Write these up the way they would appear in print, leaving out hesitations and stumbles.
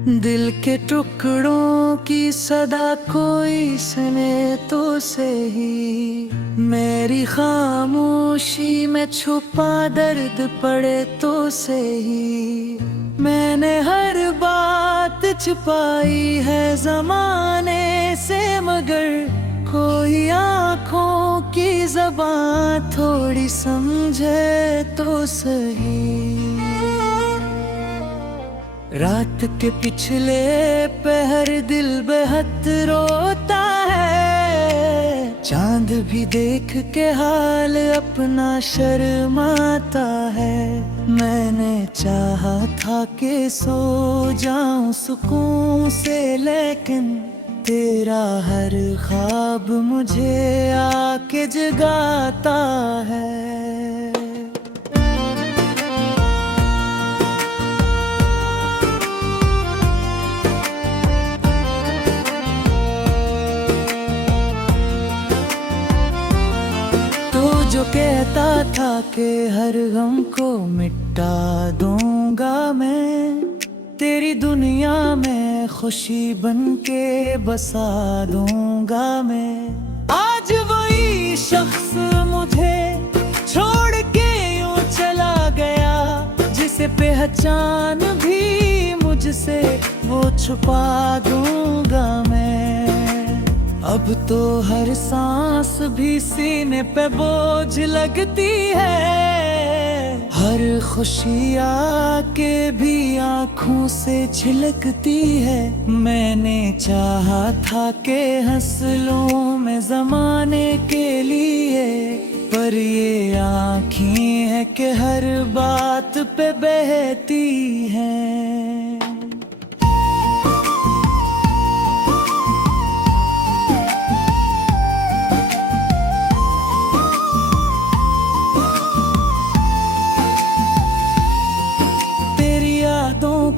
दिल के टुकड़ों की सदा कोई सुने तो सही, मेरी खामोशी में छुपा दर्द पड़े तो सही। मैंने हर बात छुपाई है ज़माने से, मगर कोई आँखों की ज़बान थोड़ी समझे तो सही। रात के पिछले पहर दिल बेहद रोता है, चांद भी देख के हाल अपना शर्माता है। मैंने चाहा था कि सो जाऊं सुकून से, लेकिन तेरा हर ख्वाब मुझे आके जगाता है। जो कहता था कि हर गम को मिटा दूंगा मैं, तेरी दुनिया में खुशी बन के बसा दूंगा मैं। आज वही शख्स मुझे छोड़ के यूं चला गया, जिसे पहचान भी मुझसे वो छुपा दूंगा मैं। अब तो हर सांस भी सीने पे बोझ लगती है, हर खुशी आके भी आँखों से झलकती है। मैंने चाहा था कि हंस लूं मैं ज़माने के लिए, पर ये आँखें हैं कि हर बात पे बहती हैं।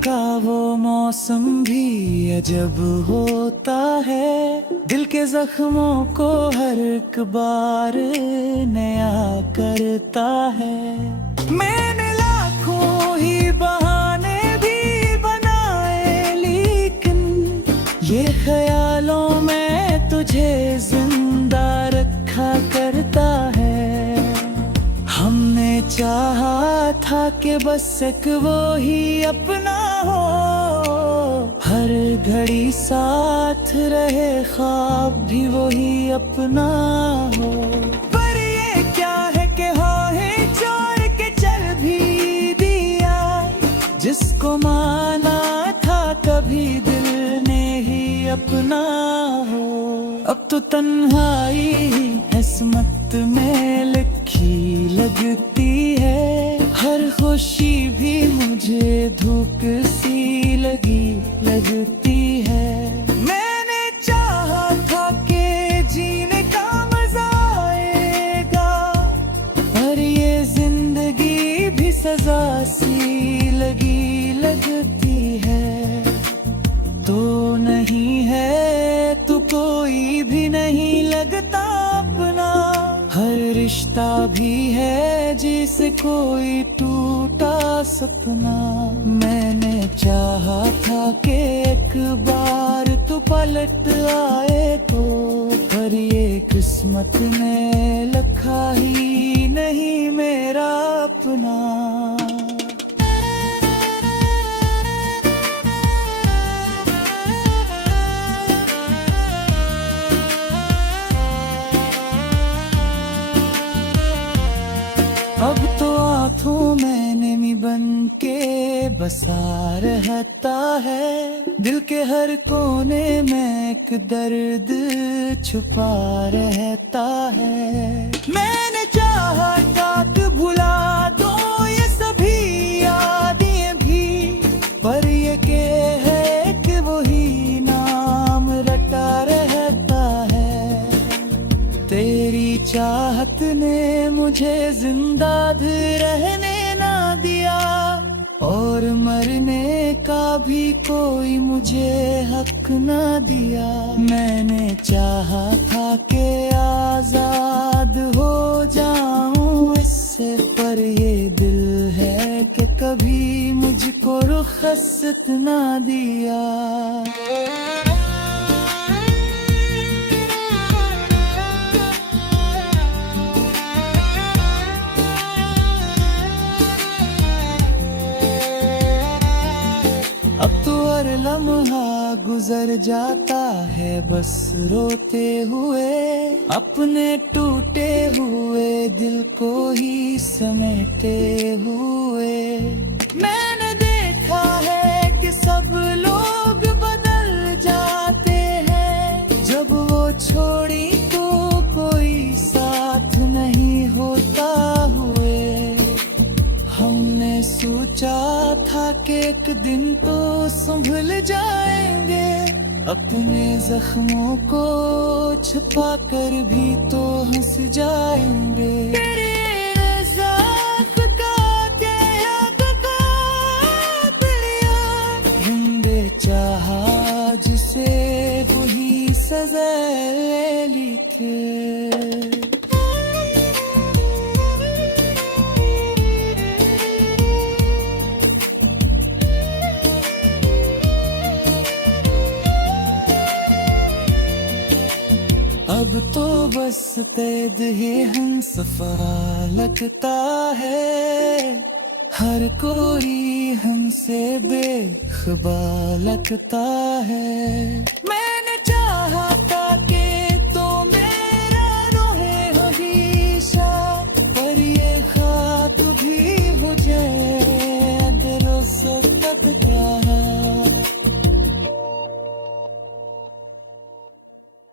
का वो मौसम भी अजब होता है, दिल के जख्मों को हर एक बार नया करता है। मैंने लाखों ही बहाने भी बनाए, लेकिन ये ख्यालों में तुझे जिंदा रखा करता है। हमने चाहा था कि बस एक वो ही अपना हो, हर घड़ी साथ रहे, ख्वाब भी वो ही अपना हो। पर ये क्या है कि हाँ छोड़ के चल भी दिया, जिसको माना था कभी दिल ने ही अपना हो। अब तो तन्हाई किस्मत में लिखी लगती है, हर खुशी भी मुझे धूप सी लगती है। मैंने चाहा था कि जीने का मजा आएगा, पर ये जिंदगी भी सजा सी लगती है। तो नहीं है तो कोई भी नहीं लगता अपना, हर रिश्ता भी है जिसे कोई टूटा सपना। मैंने चाहा था कि एक बार तू पलट आए तो, पर ये किस्मत ने लिखा ही नहीं मेरा अपना। अब तो आँखों में नमी बन के बसा रहता है, दिल के हर कोने में एक दर्द छुपा रहता है। मैंने चाहा था कि भुला दो ये सभी यादें भी, पर ये के है कि वही नाम रटा रहता है। तेरी चाहत ने मुझे जिंदा रहने ना दिया, और मरने का भी कोई मुझे हक ना दिया। मैंने चाहा था कि आजाद हो जाऊं इससे, पर ये दिल है कि कभी मुझको खसत ना दिया। अब तो हर लम्हा गुजर जाता है बस रोते हुए, अपने टूटे हुए दिल को ही समेटे हुए। मैंने देखा है कि सब लोग बदल जाते हैं, जब वो छोड़ी तो कोई साथ नहीं होता हुए। हमने सोचा था कि एक दिन तो संभल जाएंगे, अपने जख्मों को छुपा कर भी तो हंस जाएंगे। तेरे साथ का क्या हमने चाहा जिसे वही सजा लिखे। अब तो बस तैद ही हम सफा लगता है, हर कोई हमसे बेखबर लगता है। मैंने चाहा था कि तो मेरा रोहे हमेशा, पर ये खाक भी हो जाए अगर सतत क्या है।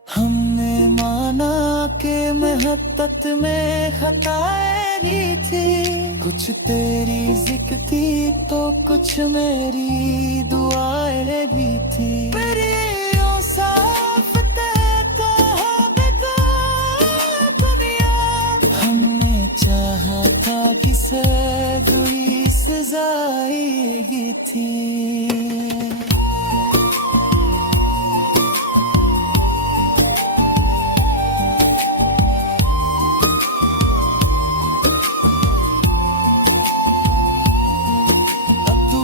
हमने माना कि महत्तत में खताएं भी थी, कुछ तेरी जिक्र थी तो कुछ मेरी दुआएं भी थी। पर ये औसाफ देता है बेकार दुनिया, हमने चाहा था कि सही सजाएगी थी।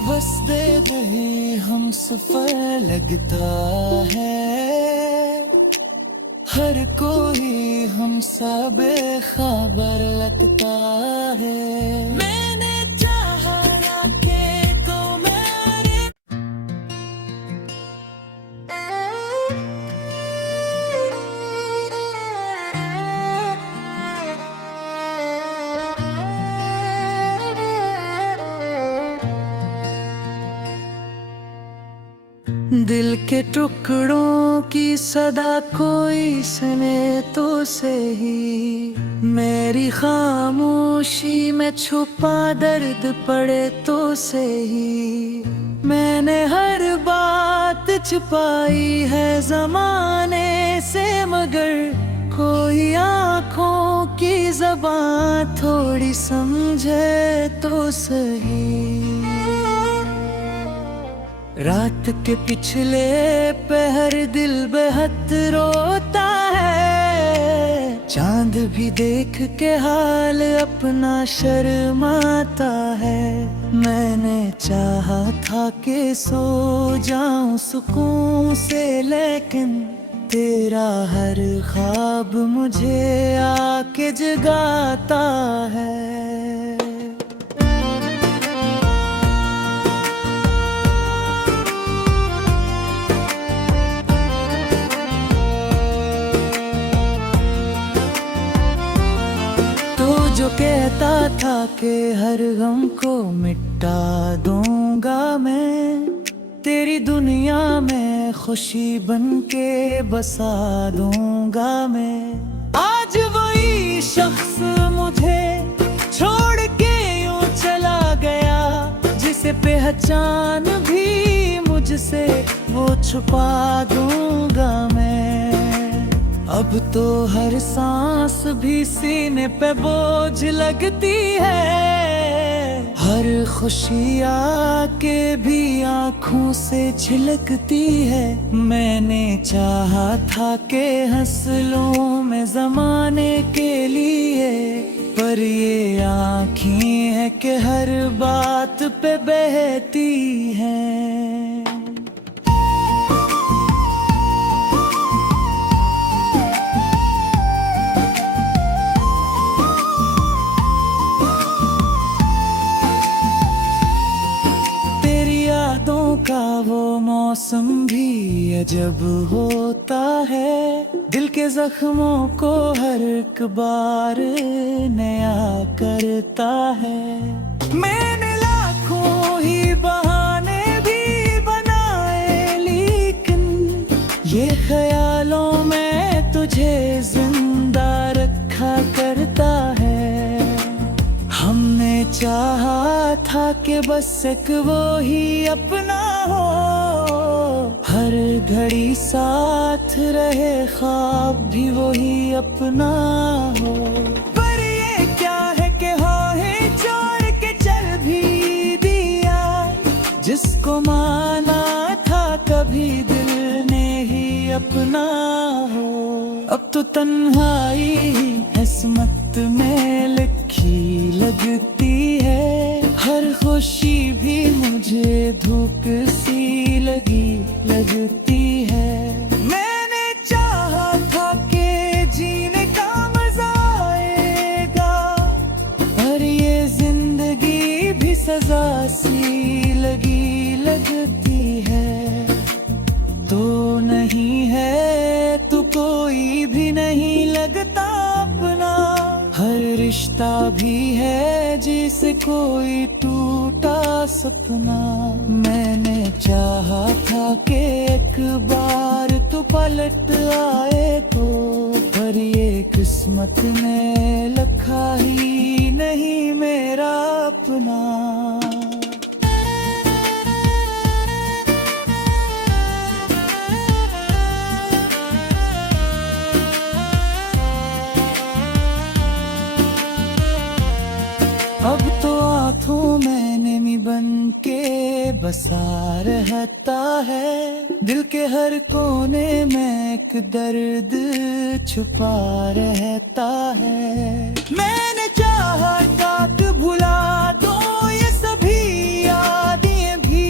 बस दे रहे हम सफर लगता है, हर कोई हम सब खबर लगता है। मैंने चाहा कि तो मेरे दिल के टुकड़ों की सदा कोई सुने तो सही, मेरी खामोशी में छुपा दर्द पड़े तो सही। मैंने हर बात छुपाई है ज़माने से, मगर कोई आँखों की ज़बान थोड़ी समझे तो सही। रात के पिछले पहर दिल बेहद रोता है, चांद भी देख के हाल अपना शर्माता है। मैंने चाहा था कि सो जाऊं सुकून से, लेकिन तेरा हर ख्वाब मुझे आके जगाता है। जो कहता था कि हर गम को मिटा दूंगा मैं, तेरी दुनिया में खुशी बन के बसा दूंगा मैं। आज वही शख्स मुझे छोड़ के यूं चला गया, जिसे पहचान भी मुझसे वो छुपा दूंगा मैं। अब तो हर सांस भी सीने पे बोझ लगती है, हर खुशी आके भी आँखों से झलकती है। मैंने चाहा था कि हंस लूं मैं ज़माने के लिए, पर ये आँखें हैं कि हर बात पे बहती हैं। का वो मौसम भी अजब होता है, दिल के जख्मों को हर एक बार नया करता है। मैंने लाखों ही बहाने भी बनाए, लेकिन ये ख्यालों में तुझे जिंदा रखा करता है। हमने चाहा था कि बस एक वो ही अपना हो, हर घड़ी साथ रहे, ख्वाब भी वो ही अपना हो। पर ये क्या है कि हाँ छोड़ के चल भी दिया, जिसको माना था कभी दिल ने ही अपना हो। अब तो तन्हाई किस्मत में लिखी लगती है, हर खुशी भी मुझे धूप सी लगती है। मैंने चाहा था कि जीने का मजा आएगा, पर ये जिंदगी भी सजा सी लगती है। तो नहीं है तो कोई भी नहीं लगता अपना, हर रिश्ता भी है जिसे कोई टूटा सपना। मैंने चाहा था कि एक बार तू पलट आए तो, पर ये किस्मत ने लिखा ही नहीं मेरा अपना। अब तो आँखों में नमी बन के बसा रहता है, दिल के हर कोने में एक दर्द छुपा रहता है। मैंने चाहा था कि भुला दो ये सभी यादें भी,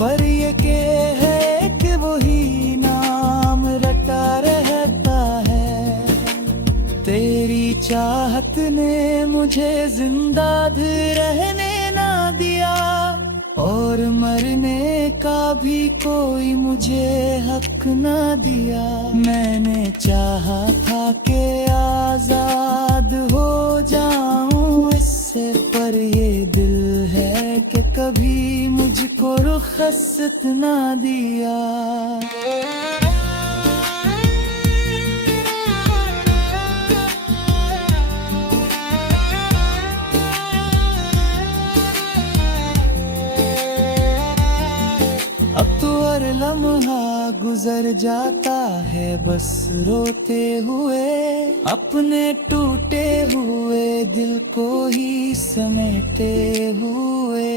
पर ये के है कि वही नाम रटा रहता है। तेरी चाहत ने मुझे जिंदा रहने ना दिया, और मरने का भी कोई मुझे हक ना दिया। मैंने चाहा था कि आजाद हो जाऊं इससे, पर ये दिल है कि कभी मुझको रुखसत ना दिया। अब तो हर लम्हा गुजर जाता है बस रोते हुए, अपने टूटे हुए दिल को ही समेटे हुए।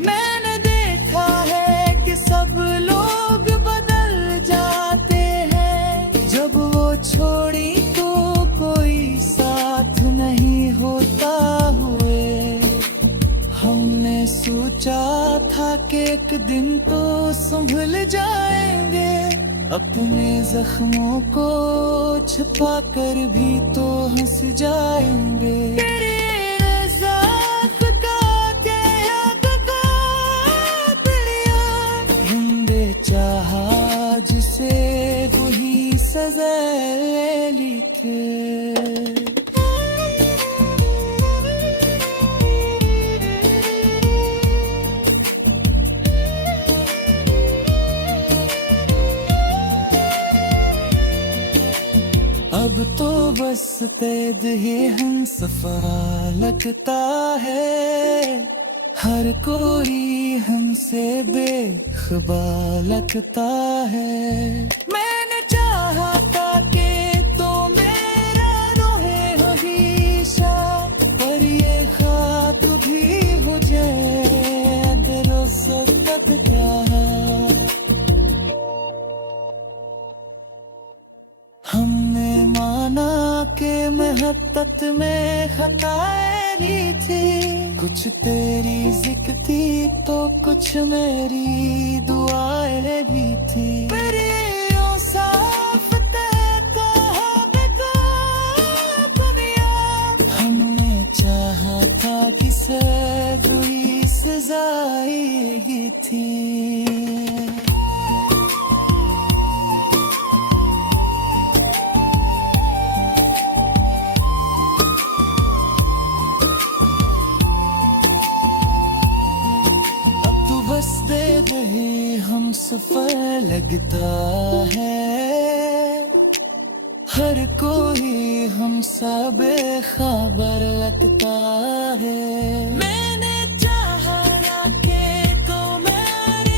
मैंने देखा है कि सब लोग बदल जाते हैं, जब वो छोड़ी तो कोई साथ नहीं होता हुए। हमने सोचा था कि एक दिन तो संभल जाएंगे, अपने जख्मों को छुपा कर भी तो हंस जाएंगे। तेरे साथ का क्या हमने चाहा जिसे वही सजा ली थे। अब तो बस कैद ही हम सफा लगता है, हर कोई हमसे बेखबर लगता है। मैंने चाहा था कि तो मेरा रोहे हमेशा, पर ये ख्वाब भी हो मोहब्बत में खताएं भी थी, कुछ तेरी जिक्र थी तो कुछ मेरी दुआएं भी थी। फिर यूं साफ तहता है बेकार दुनिया, हमने चाहा था कि सही सजाएगी थी। बस दे रहे हम सफर लगता है, हर कोई हमसे बेखबर लगता है। मैंने चाहा कि तो मेरे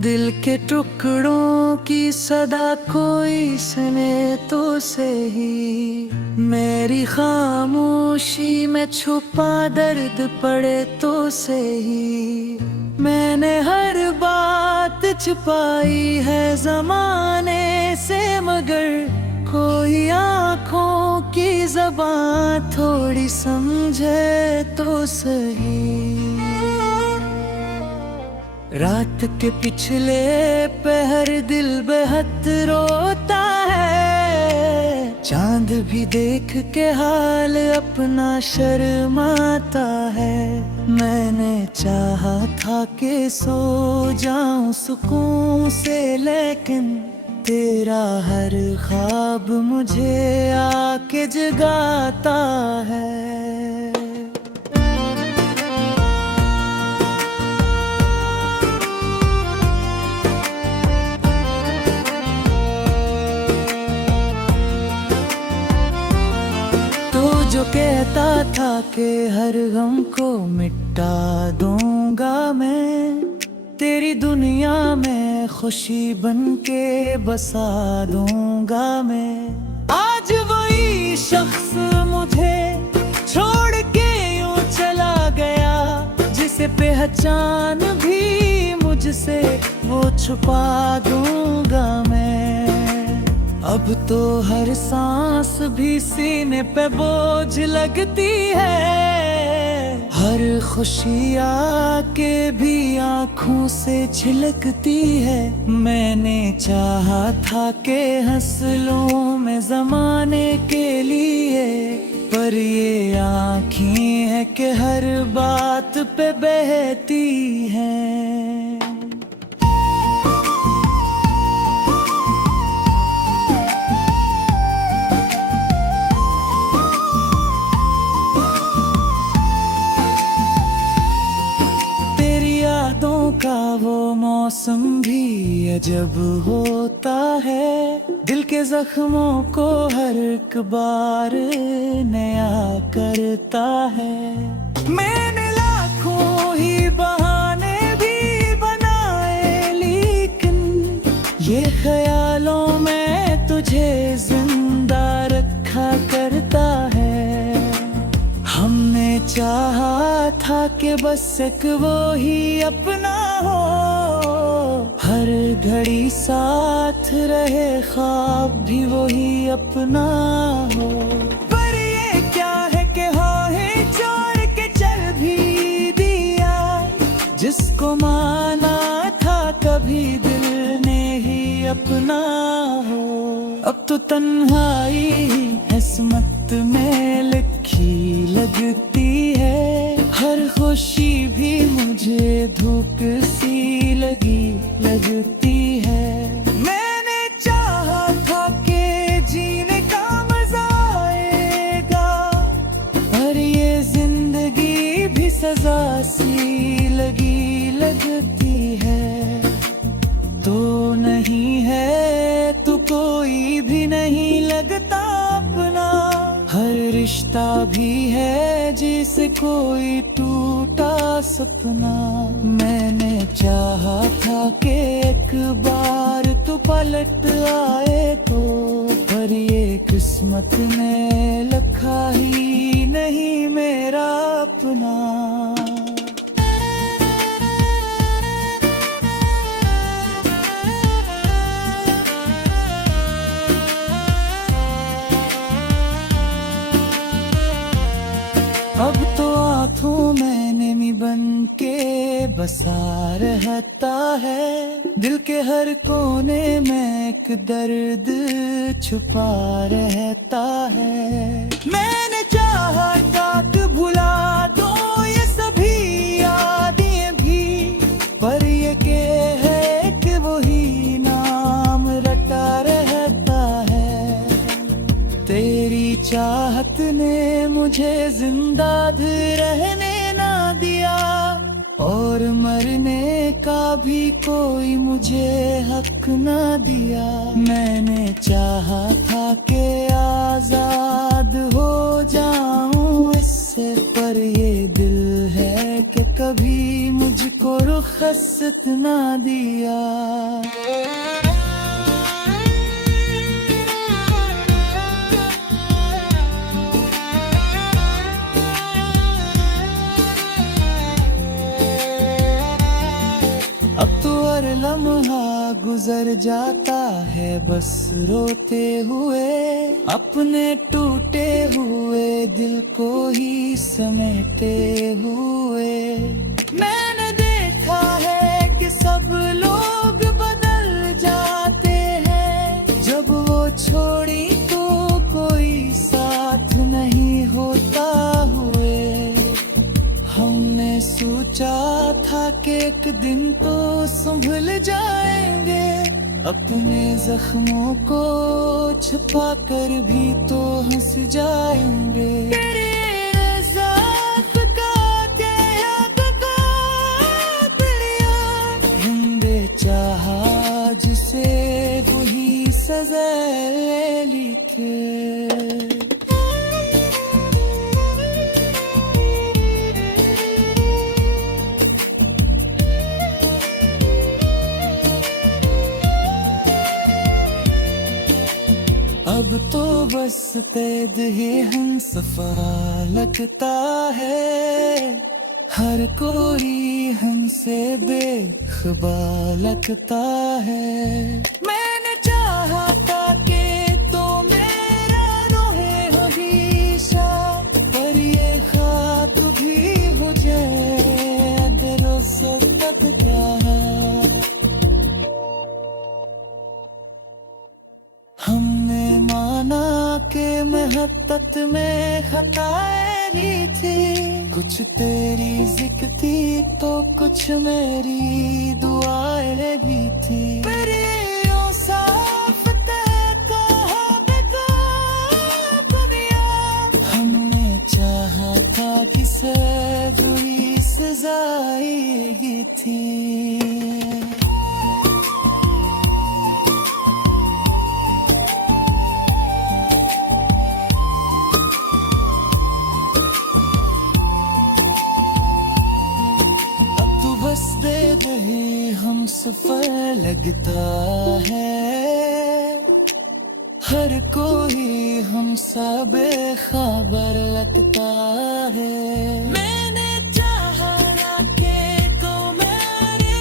दिल के टुकड़ों की सदा कोई सुने तो सही, मेरी खामोशी में छुपा दर्द पड़े तो सही। मैंने हर बात छुपाई है ज़माने से, मगर कोई आँखों की ज़बान थोड़ी समझे तो सही। रात के पिछले पहर दिल बेहद रोता है, चांद भी देख के हाल अपना शर्माता है। मैंने चाहा था कि सो जाऊं सुकून से, लेकिन तेरा हर ख्वाब मुझे आके जगाता है। जो कहता था कि हर गम को मिटा दूंगा मैं, तेरी दुनिया में खुशी बन के बसा दूंगा मैं। आज वही शख्स मुझे छोड़ के यूं चला गया, जिसे पहचान भी मुझसे वो छुपा दूंगा मैं। अब तो हर सांस भी सीने पे बोझ लगती है, हर खुशी आके भी आँखों से झलकती है। मैंने चाहा था कि हंस लूं मैं ज़माने के लिए, पर ये आँखें हैं कि हर बात पे बहती हैं। का वो मौसम भी अजब होता है, दिल के जख्मों को हर एक बार नया करता है। मैंने लाखों ही बहाने भी बनाए, लेकिन ये ख्यालों में तुझे जिंदा रखा करता है। हमने चाहा था कि बस एक वो ही अपना हो, हर घड़ी साथ रहे, ख्वाब भी वही अपना हो। पर ये क्या है कि हाँ छोड़ के चल भी दिया, जिसको माना था कभी दिल ने ही अपना हो। अब तो तन्हाई किस्मत में लिखी लगती है, हर खुशी भी मुझे धूप सी लगती है। मैंने चाहा था कि जीने का मजा आएगा, पर ये जिंदगी भी सजा सी लगती है। तो नहीं है तो कोई भी नहीं लगता अपना, हर रिश्ता भी है जिसे कोई टूटा सपना। मैंने चाहा था कि एक बार तू पलट आए तो, पर ये किस्मत ने लिखा ही नहीं मेरा अपना। अब तो आँखों में नमी बन के बसा रहता है, दिल के हर कोने में एक दर्द छुपा रहता है। मैंने चाहा था कि भुला दो ये सभी यादें भी, पर ये के है कि वही नाम रटा रहता है। तेरी चाहत ने मुझे जिंदा रहने ना दिया, और मरने का भी कोई मुझे हक ना दिया। मैंने चाहा था कि आजाद हो जाऊं इससे, पर ये दिल है कि कभी मुझको रुखसत ना दिया। अब तो हर लम्हा गुजर जाता है बस रोते हुए, अपने टूटे हुए दिल को ही समेटे हुए। मैंने देखा है कि सब लोग बदल जाते हैं, जब वो छोड़ी तो कोई साथ नहीं होता हुए। हमने सोचा था कि एक दिन तो संभल जाएंगे, अपने जख्मों को छुपा कर भी तो हंस जाएंगे। हमने चाहा जिसे वही सजा ली थी। अब तो बस तैद ही हमसफर लगता है, हर कोई हमसे बेखबर लगता है। मैंने चाहा था कि तो मेरा रोहे हमेशा, पर ये खाक भी हो जाए अगर सुन्नत क्या है। हमने माना कि महब्बत में खताएं भी थी, कुछ तेरी जिक्र थी तो कुछ मेरी दुआएं भी थी। पर ये यूं साफ कहता है बेकार दुनिया, हमने चाहा था कि सही सजाएगी थी। बस दे रहे हम सफर लगता है, हर कोई हम सब खबर लगता है। मैंने चाहा कि तो मेरे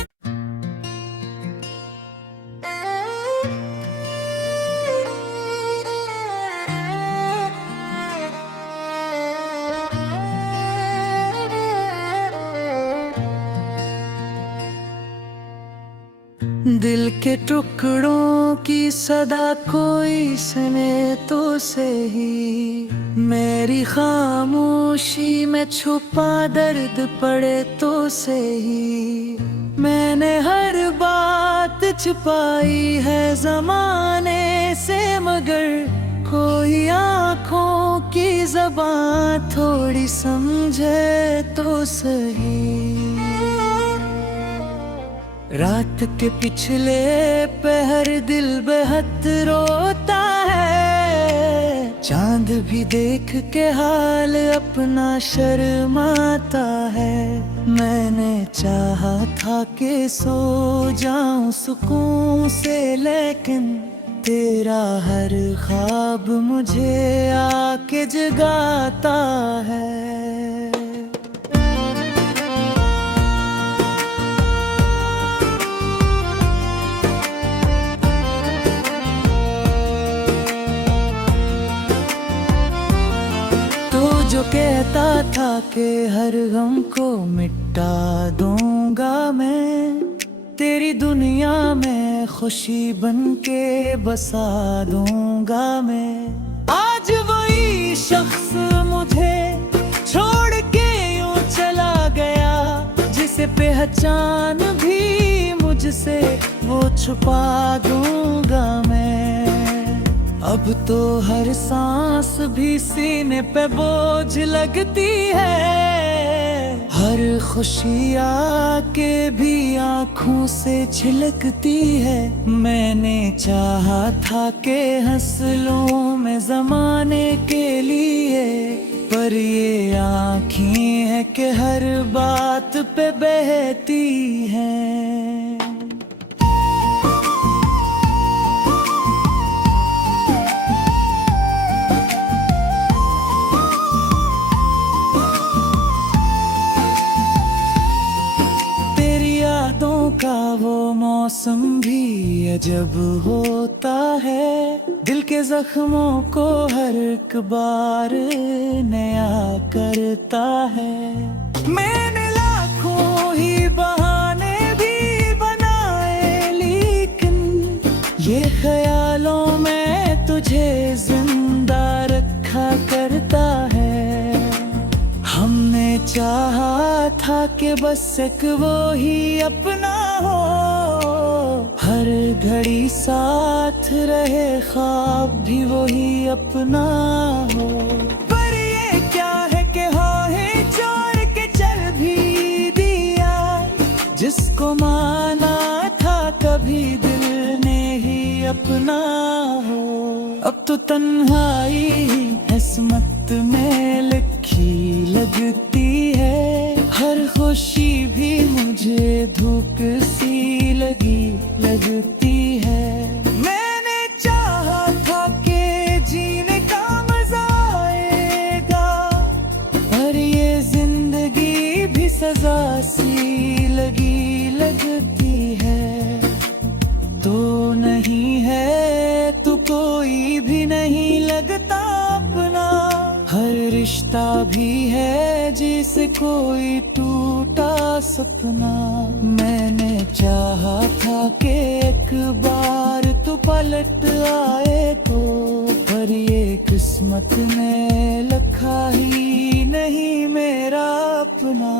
दिल के टुकड़ों की सदा कोई सुने तो सही, मेरी खामोशी में छुपा दर्द पड़े तो सही। मैंने हर बात छुपाई है ज़माने से, मगर कोई आँखों की ज़बान थोड़ी समझे तो सही। रात के पिछले पहर दिल बेहद रोता है, चांद भी देख के हाल अपना शर्माता है। मैंने चाहा था कि सो जाऊं सुकून से, लेकिन तेरा हर ख्वाब मुझे आके जगाता है। जो कहता था कि हर गम को मिटा दूंगा मैं, तेरी दुनिया में खुशी बन के बसा दूंगा मैं। आज वही शख्स मुझे छोड़ के यूं चला गया, जिसे पहचान भी मुझसे वो छुपा दूंगा मैं। अब तो हर सांस भी सीने पे बोझ लगती है, हर खुशी आके भी आँखों से झलकती है। मैंने चाहा था कि हंस लूं मैं ज़माने के लिए, पर ये आँखें हैं कि हर बात पे बहती हैं। का वो मौसम भी अजब होता है, दिल के जख्मों को हर एक बार नया करता है। मैंने लाखों ही बहाने भी बनाए, लेकिन ये ख्यालों में तुझे जिंदा रखा करता है। हमने चाहा था कि बस एक वो ही अपना हो, हर घड़ी साथ रहे, ख्वाब भी वो ही अपना हो। पर ये क्या है कि हाँ छोड़ के चल भी दिया, जिसको माना था कभी दिल ने ही अपना हो। अब तो तन्हाई किस्मत में लिखी लगती है, हर खुशी भी मुझे धूप सी लगती है। मैंने चाहा था कि जीने का मजा आएगा, पर ये जिंदगी भी सजा सी लगती है। तो नहीं है तो कोई भी नहीं लगता अपना, हर रिश्ता भी है जिसे कोई टूटा सपना। मैंने चाहा था कि एक बार तू पलट आए तो, पर ये किस्मत ने लिखा ही नहीं मेरा अपना।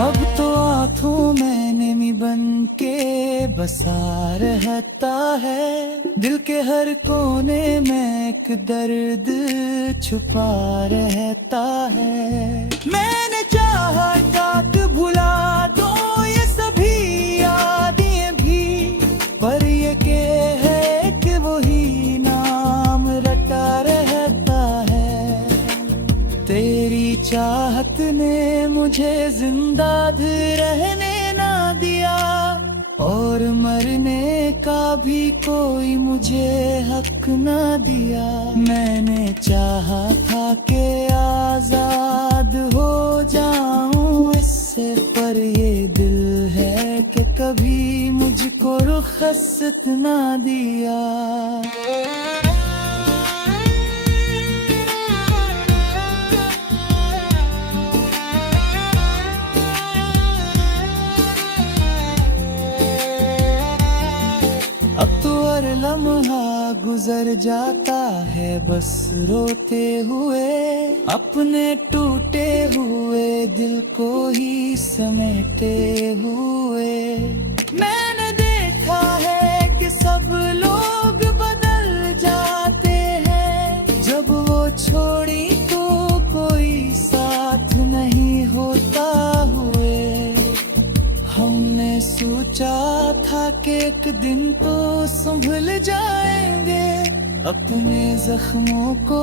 अब तो आँखों में नमी बन के बसा रहता है, दिल के हर कोने में एक दर्द छुपा रहता है। मैंने चाहा था कि भुला दो ये सभी यादें भी, पर ये के है कि वही नाम रटा रहता है। तेरी चाहत ने मुझे जिंदा रहने ना दिया, और मरने का भी कोई मुझे हक ना दिया। मैंने चाहा था कि आजाद हो जाऊं इससे, पर ये दिल है कि कभी मुझको रुखसत ना दिया। अब तो हर लम्हा गुजर जाता है बस रोते हुए, अपने टूटे हुए दिल को ही समेटे हुए। मैंने देखा है कि सब लोग बदल जाते हैं, जब वो छोड़ी तो कोई साथ नहीं होता हुए। हमने सोचा था कि एक दिन तो संभल जाएंगे, अपने जख्मों को